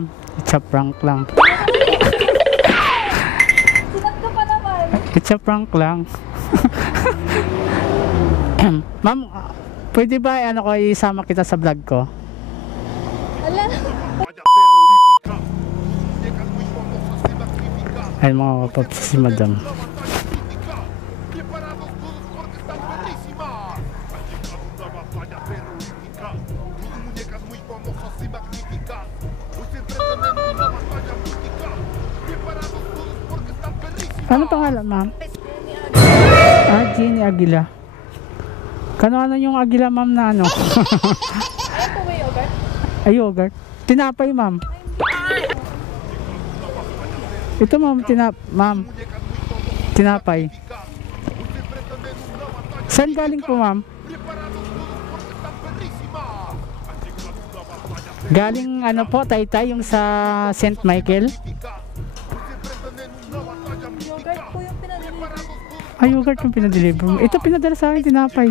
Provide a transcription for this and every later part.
ma'am. It's a prank lang. Sinat ko pa naman. It's a prank lang. Ma'am, pwede ba ano ko isama kita sa vlog ko? Wala. Ay mga kapaps, si madam. Ano pangalan, ma'am? Jenny Aguila. Kano yung Aguila, ma'am, na ano? Ayaw po ba yogurt? Ay, yogurt. Tinapay, ma'am. Ito, ma'am, ma'am. Tinapay. Saan galing po, ma'am? Galing ano po, Taytay, yung sa St. Michael. Yogurt po yung pinadeliver. Ay, yogurt yung pinadeliver mo. Ito pinadala sa akin, tinapay.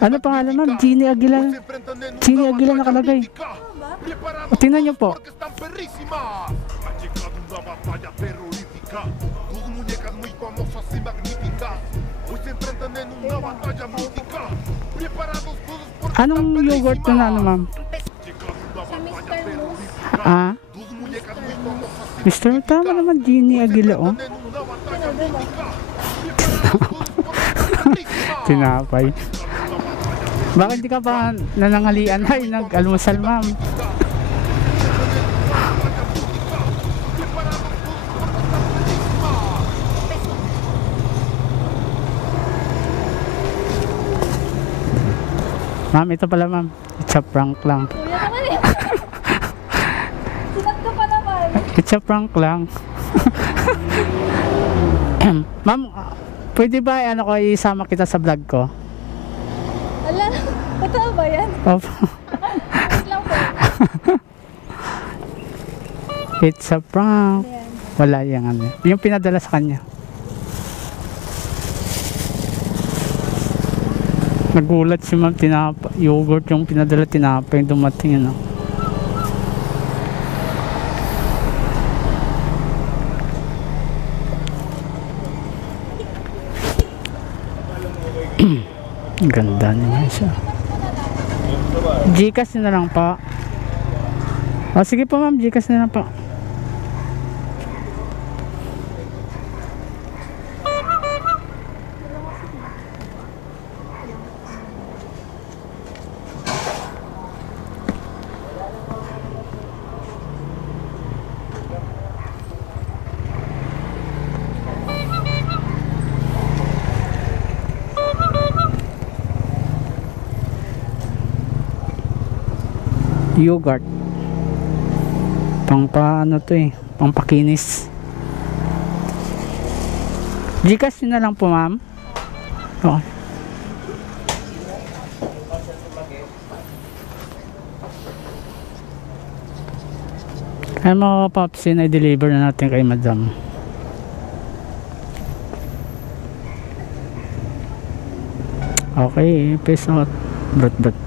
Ano pangalan, ma'am? Jenny Aguila. Jenny Aguila nakalagay. O, tingnan nyo po. Anong yogurt na ano, ma'am? Sa Mr. Moose. Ah? Mr. Tama naman, Jenny Aguila, oh. Pinadel mo. Tinapay. Bakit di ka pa nanangalian? Ay, nag-almusal, ma'am. Ma'am, ito pala, ma'am. It's a prank lang. Kuya naman eh. Sinat ko pa naman. It's a prank lang. Ma'am, pwede ba ano ko isama kita sa vlog ko? Wala. Totoo ba yan? Opo. Wait lang po. It's a prank. Ayan. Wala yung ano. Yung pinadala sa kanya. Nagulat si ma'am, yogurt yung pinadala, tinapay, dumating, ano. Ganda niya siya. Gcash na lang pa. O sige po, ma'am, Gcash na lang pa. Yogurt. Pang paano to eh, pang pakinis. Gcash na lang po, ma'am. Okay. Ay mga kapapsin, ay deliver na natin kay madam. Okay, peace out. Brot.